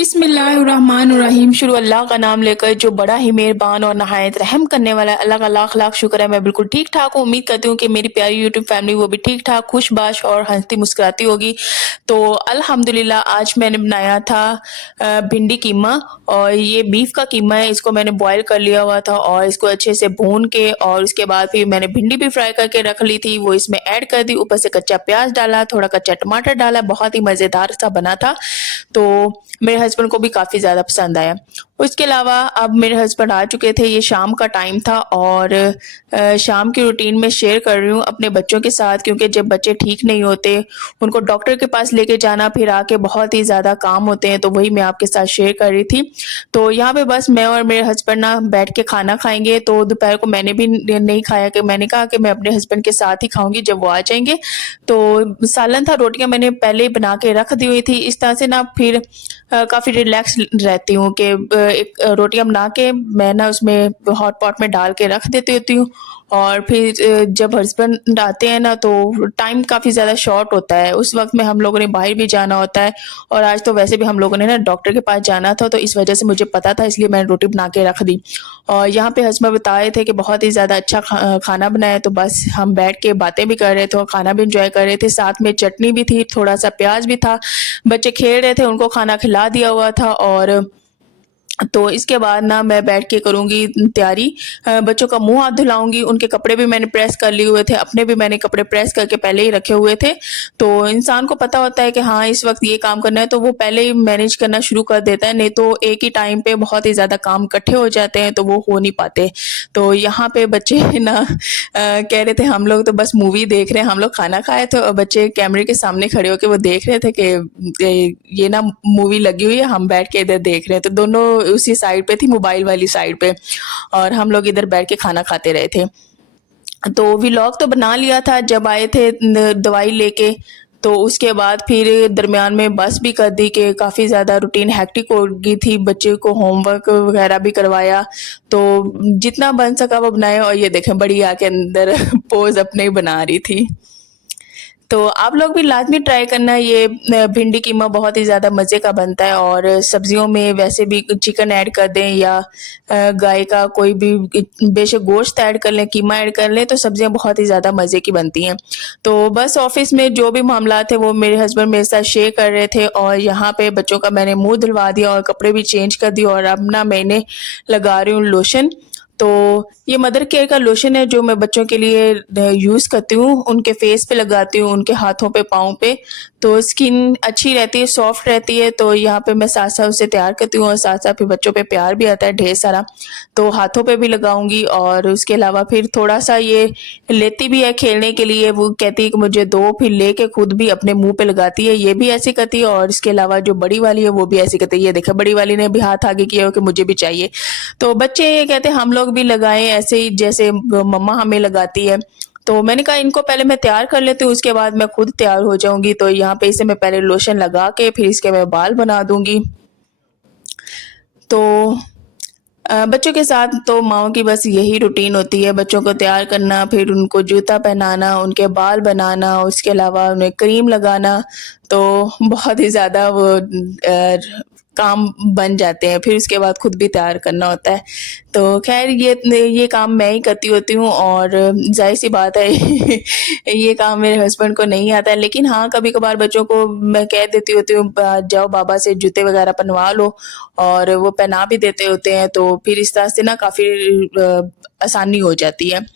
बिस्मिल्लाहिर्रहमानिर्रहीम। शुरू अल्लाह का नाम लेकर जो बड़ा ही मेहरबान और नहायत रहम करने वाला है। अल्लाह का लाख लाख शुक्र है, मैं बिल्कुल ठीक ठाक हूँ। उम्मीद करती हूँ कि मेरी प्यारी यूट्यूब फैमिली वो भी ठीक ठाक खुशबाश और हंसती मुस्कुराती होगी। तो अल्हम्दुलिल्लाह आज मैंने बनाया था भिंडी कीमा, और ये बीफ का कीमा है। इसको मैंने बॉयल कर लिया हुआ था और इसको अच्छे से भून के, और उसके बाद फिर मैंने भिंडी भी फ्राई करके रख ली थी, वो इसमें ऐड कर दी। ऊपर से कच्चा प्याज डाला, थोड़ा कच्चा टमाटर डाला, बहुत ही मज़ेदार सा बना था। तो मेरे हस्बैंड को भी काफ़ी ज़्यादा पसंद आया। उसके अलावा अब मेरे हस्बैंड आ चुके थे, ये शाम का टाइम था, और शाम की रूटीन में शेयर कर रही हूँ अपने बच्चों के साथ, क्योंकि जब बच्चे ठीक नहीं होते उनको डॉक्टर के पास लेके जाना, फिर आके बहुत ही ज़्यादा काम होते हैं, तो वही मैं आपके साथ शेयर कर रही थी। तो यहाँ पे बस मैं और मेरे हस्बैंड ना बैठ के खाना खाएंगे। तो दोपहर को मैंने भी नहीं खाया, कि मैंने कहा कि मैं अपने हस्बैंड के साथ ही खाऊंगी जब वो आ जाएंगे। तो सालन था, रोटियां मैंने पहले ही बना के रख दी हुई थी। इस तरह से ना फिर काफ़ी रिलैक्स रहती हूँ कि एक रोटियां बना के मैं ना उसमें हॉट पॉट में डाल के रख देती होती हूँ। और फिर जब हस्बैंड आते हैं ना, तो टाइम काफ़ी ज़्यादा शॉर्ट होता है, उस वक्त में हम लोगों ने बाहर भी जाना होता है। और आज तो वैसे भी हम लोगों ने ना डॉक्टर के पास जाना था, तो इस वजह से मुझे पता था, इसलिए मैंने रोटी बना के रख दी। और यहाँ पे हस्बैंड बता रहे थे कि बहुत ही ज़्यादा अच्छा खाना बनाया, तो बस हम बैठ के बातें भी कर रहे थे और खाना भी इंजॉय कर रहे थे। साथ में चटनी भी थी, थोड़ा सा प्याज भी था। बच्चे खेल रहे थे, उनको खाना खिला दिया हुआ था। और तो इसके बाद ना मैं बैठ के करूँगी तैयारी, बच्चों का मुंह हाथ धुलाऊंगी। उनके कपड़े भी मैंने प्रेस कर लिए हुए थे, अपने भी मैंने कपड़े प्रेस करके पहले ही रखे हुए थे। तो इंसान को पता होता है कि हाँ इस वक्त ये काम करना है, तो वो पहले ही मैनेज करना शुरू कर देता है, नहीं तो एक ही टाइम पे बहुत ही ज़्यादा काम इकट्ठे हो जाते हैं, तो वो हो नहीं पाते। तो यहाँ पे बच्चे ना कह रहे थे हम लोग तो बस मूवी देख रहे हैं, हम लोग खाना खाए थे और बच्चे कैमरे के सामने खड़े होकर वो देख रहे थे कि ये ना मूवी लगी हुई है, हम बैठ के इधर देख रहे हैं। तो दोनों उसी साइड पे थी, मोबाइल वाली साइड पे, और हम लोग इधर बैठ के खाना खाते रहे थे। तो व्लॉग तो बना लिया था जब आए थे दवाई लेके। तो उसके बाद फिर दरमियान में बस भी कर दी कि काफ़ी ज़्यादा रूटीन हैक्टिक हो गई थी, बच्चे को होमवर्क वगैरह भी करवाया। तो जितना बन सका वो बनाया, और ये देखें बड़ी आके अंदर पोज अपने ही बना रही थी। तो आप लोग भी लाजमी ट्राई करना, ये भिंडी कीमा बहुत ही ज़्यादा मज़े का बनता है। और सब्जियों में वैसे भी चिकन ऐड कर दें या गाय का कोई भी बेशक गोश्त ऐड कर लें, कीमा ऐड कर लें, तो सब्जियां बहुत ही ज़्यादा मज़े की बनती हैं। तो बस ऑफिस में जो भी मामला थे वो मेरे हस्बैंड मेरे साथ शेयर कर रहे थे, और यहाँ पे बच्चों का मैंने मुंह धुलवा दिया और कपड़े भी चेंज कर दिए। और अब ना मैंने लगा रही हूँ लोशन। तो ये मदर केयर का लोशन है जो मैं बच्चों के लिए यूज़ करती हूँ, उनके फेस पे लगाती हूँ, उनके हाथों पे पाँव पे। तो स्किन अच्छी रहती है, सॉफ्ट रहती है। तो यहाँ पे मैं साथ साथ उसे तैयार करती हूँ, और साथ साथ फिर बच्चों पे प्यार भी आता है ढेर सारा, तो हाथों पे भी लगाऊंगी। और उसके अलावा फिर थोड़ा सा ये लेती भी है खेलने के लिए, वो कहती है कि मुझे दो, फिर लेके खुद भी अपने मुंह पे लगाती है, ये भी ऐसी करती है। और इसके अलावा जो बड़ी वाली है वो भी ऐसी करती है, ये देखा बड़ी वाली ने भी हाथ आगे किया हो कि मुझे भी चाहिए। तो बच्चे ये कहते हैं हम लोग भी लगाएं ऐसे ही जैसे मम्मा हमें लगाती है। तो मैंने कहा इनको पहले मैं तैयार कर लेती हूँ, उसके बाद मैं खुद तैयार हो जाऊंगी। तो यहाँ पे इसे मैं पहले लोशन लगा के फिर इसके मैं बाल बना दूंगी। तो बच्चों के साथ तो माँओं की बस यही रूटीन होती है, बच्चों को तैयार करना, फिर उनको जूता पहनाना, उनके बाल बनाना, उसके अलावा उन्हें क्रीम लगाना। तो बहुत ही ज़्यादा वो काम बन जाते हैं, फिर उसके बाद खुद भी तैयार करना होता है। तो खैर ये काम मैं ही करती होती हूँ, और जाहिर सी बात है ये काम मेरे हस्बैंड को नहीं आता है। लेकिन हाँ कभी कभार बच्चों को मैं कह देती होती हूँ जाओ बाबा से जूते वगैरह पहनवा लो, और वो पहना भी देते होते हैं। तो फिर इस तरह से ना काफ़ी आसानी हो जाती है।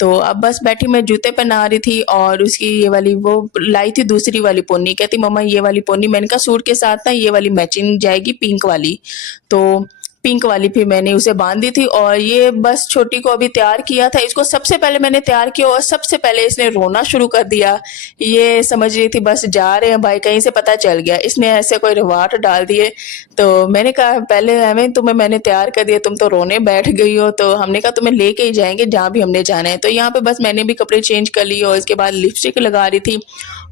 तो अब बस बैठी मैं जूते पहना रही थी, और उसकी ये वाली वो लाई थी दूसरी वाली पोनी, कहती मम्मा ये वाली पोनी, मैंने कहा सूट के साथ ना ये वाली मैचिंग जाएगी पिंक वाली। तो पिंक वाली फिर मैंने उसे बांध दी थी। और ये बस छोटी को अभी तैयार किया था, इसको सबसे पहले मैंने तैयार किया और सबसे पहले इसने रोना शुरू कर दिया। ये समझ रही थी बस जा रहे हैं भाई, कहीं से पता चल गया, इसने ऐसे कोई रवाट डाल दिए। तो मैंने कहा पहले हमें तुम्हें मैंने तैयार कर दिया, तुम तो रोने बैठ गई हो। तो हमने कहा तुम्हें लेके ही जाएंगे जहाँ भी हमने जाना है। तो यहाँ पे बस मैंने भी कपड़े चेंज कर लिए और इसके बाद लिपस्टिक लगा रही थी।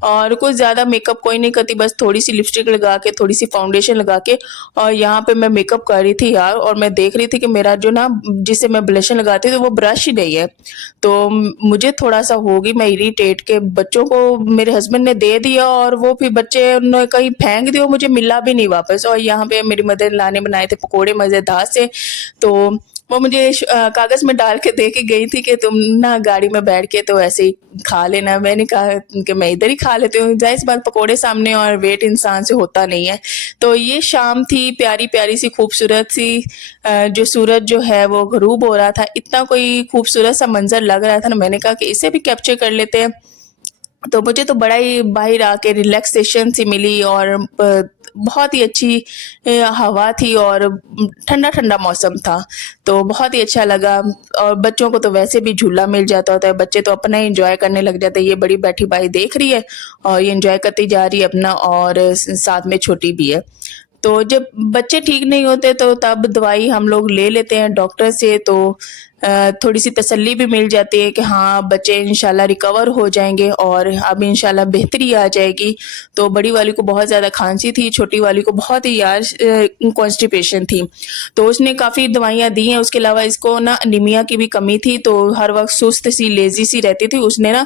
और कुछ ज़्यादा मेकअप कोई नहीं करती, बस थोड़ी-सी लिपस्टिक लगा के, थोड़ी-सी फाउंडेशन लगा के और यहाँ पे मैं मेकअप कर रही थी यार, और मैं देख रही थी कि मेरा जो ना जिससे मैं ब्लशन लगाती हूँ तो वो ब्रश ही नहीं है। तो मुझे थोड़ा-सा हो गई मैं इरिटेट के बच्चों को मेरे हस्बैंड ने दे दिया और वो फिर बच्चे उन्होंने कहीं फेंक दिया, मुझे मिला भी नहीं वापस। और यहाँ पे मेरी मदर इन लॉ ने बनाए थे पकोड़े मज़ेदार से, तो वो मुझे कागज़ में डाल के दे के गई थी कि तुम ना गाड़ी में बैठ के तो ऐसे ही खा लेना। मैंने कहा कि मैं इधर ही खा लेती हूँ, ज़ाहिर-सी बात पकोड़े सामने और वेट इंसान से होता नहीं है। तो ये शाम थी प्यारी-प्यारी सी खूबसूरत सी, जो सूरज जो है वो ग़ुरूब हो रहा था, इतना कोई खूबसूरत सा मंज़र लग रहा था ना, मैंने कहा कि इसे भी कैप्चर कर लेते हैं। तो मुझे तो बड़ा ही बाहर आके रिलैक्सेशन सी मिली और बहुत ही अच्छी हवा थी और ठंडा-ठंडा मौसम था, तो बहुत ही अच्छा लगा। और बच्चों को तो वैसे भी झूला मिल जाता होता है, बच्चे तो अपना ही एन्जॉय करने लग जाते हैं। ये बड़ी बैठी बाई देख रही है और ये एन्जॉय करती जा रही है अपना, और साथ में छोटी भी है। तो जब बच्चे ठीक नहीं होते तो तब दवाई हम लोग ले लेते हैं डॉक्टर से, तो थोड़ी-सी तसल्ली भी मिल जाती है कि हाँ, बच्चे इंशाल्लाह रिकवर हो जाएँगे और अब इंशाल्लाह बेहतरी आ जाएगी। तो बड़ी वाली को बहुत ज़्यादा खाँसी थी, छोटी वाली को बहुत ही यार कॉन्स्टिपेशन थी। तो उसने काफ़ी दवाइयाँ दी हैं, उसके अलावा इसको ना एनीमिया की भी कमी थी, तो हर वक़्त सुस्त-सी, लेज़ी-सी रहती थी। उसने ना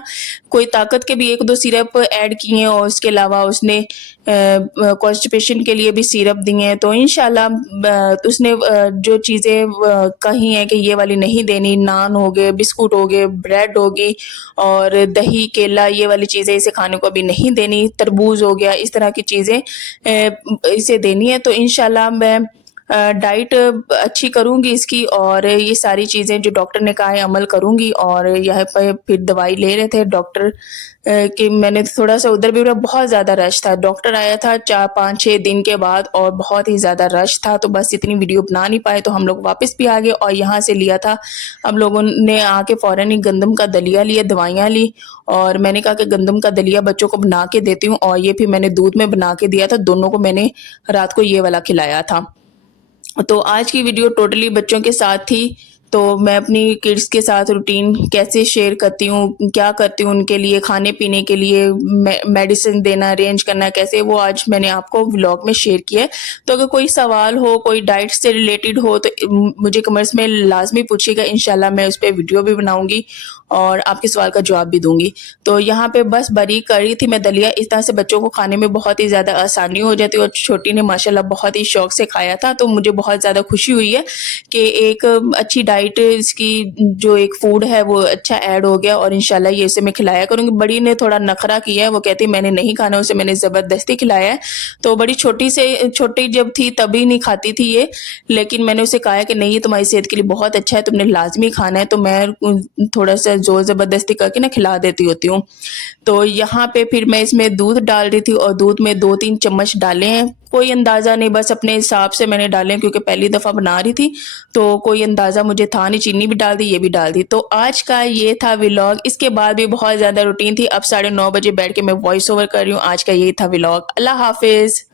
कोई ताकत के भी 1-2 सिरप ऐड किए हैं और उसके अलावा उसने कॉन्स्टिपेशन के लिए भी सिरप दिए हैं। तो इंशाल्लाह उसने जो चीज़ें कही हैं कि ये वाली नहीं देनी, नान हो गए, बिस्कुट हो गए, ब्रेड हो गई और दही, केला, ये वाली चीज़ें इसे खाने को अभी नहीं देनी, तरबूज़ हो गया, इस तरह की चीज़ें इसे देनी है। तो इंशाल्लाह मैं डाइट अच्छी करूँगी इसकी और ये सारी चीज़ें जो डॉक्टर ने कहा है अमल करूँगी। और यहाँ पे फिर दवाई ले रहे थे डॉक्टर कि मैंने थोड़ा-सा उधर भी बहुत ज़्यादा रश था। डॉक्टर आया था 4, 5, 6 दिन के बाद और बहुत ही ज़्यादा रश था, तो बस इतनी वीडियो बना नहीं पाए, तो हम लोग वापस भी आ गए और यहाँ से लिया था। हम लोगों ने आके फ़ौरन ही गंदम का दलिया लिया, दवाइयाँ ली और मैंने कहा कि गंदम का दलिया बच्चों को बना के देती हूँ, और ये फिर मैंने दूध में बना के दिया था। दोनों को मैंने रात को ये वाला खिलाया था। तो आज की वीडियो टोटली बच्चों के साथ थी, तो मैं अपनी किड्स के साथ रूटीन कैसे शेयर करती हूँ, क्या करती हूँ उनके लिए, खाने-पीने के लिए मेडिसिन देना, अरेंज करना कैसे, वो आज मैंने आपको व्लॉग में शेयर किया है। तो अगर कोई सवाल हो, कोई डाइट से रिलेटेड हो तो मुझे कमेंट्स में लाज़मी पूछिएगा, इंशाल्लाह मैं उस पे वीडियो भी बनाऊँगी और आपके सवाल का जवाब भी दूँगी। तो यहाँ पे बस बारीक कर रही थी मैं दलिया, इस तरह से बच्चों को खाने में बहुत ही ज़्यादा आसानी हो जाती है और छोटी ने माशाल्लाह बहुत ही शौक से खाया था, तो मुझे बहुत ज़्यादा खुशी हुई है कि एक अच्छी डाइट इसकी जो एक फूड है वो अच्छा ऐड हो गया और इंशाल्लाह ये इसे मैं खिलाया करूँगी। बड़ी ने थोड़ा नखरा किया है, वो कहती है मैंने नहीं खाना, उसे मैंने ज़बरदस्ती खिलाया है। तो बड़ी छोटी जब थी तभी नहीं खाती थी ये, लेकिन मैंने उसे कहा है कि नहीं, ये तुम्हारी सेहत के लिए बहुत अच्छा है, तुमने लाज़मी खाना है, तो मैं थोड़ा-सा ज़ोर ज़बरदस्ती करके ना खिला देती होती हूँ। तो यहाँ पे फिर मैं इसमें दूध डाल रही थी और दूध में 2-3 चम्मच डाले हैं, कोई अंदाज़ा नहीं, बस अपने हिसाब से मैंने डाले हैं क्योंकि पहली दफ़ा बना रही थी, तो कोई अंदाज़ा मुझे था नहीं, चीनी भी डाल दी, ये भी डाल दी। तो आज का ये था व्लॉग, इसके बाद भी बहुत ज़्यादा रूटीन थी, अब 9:30 बजे बैठ के मैं वॉइस ओवर कर रही हूँ। आज का यही था व्लॉग। अल्लाह हाफ़िज़।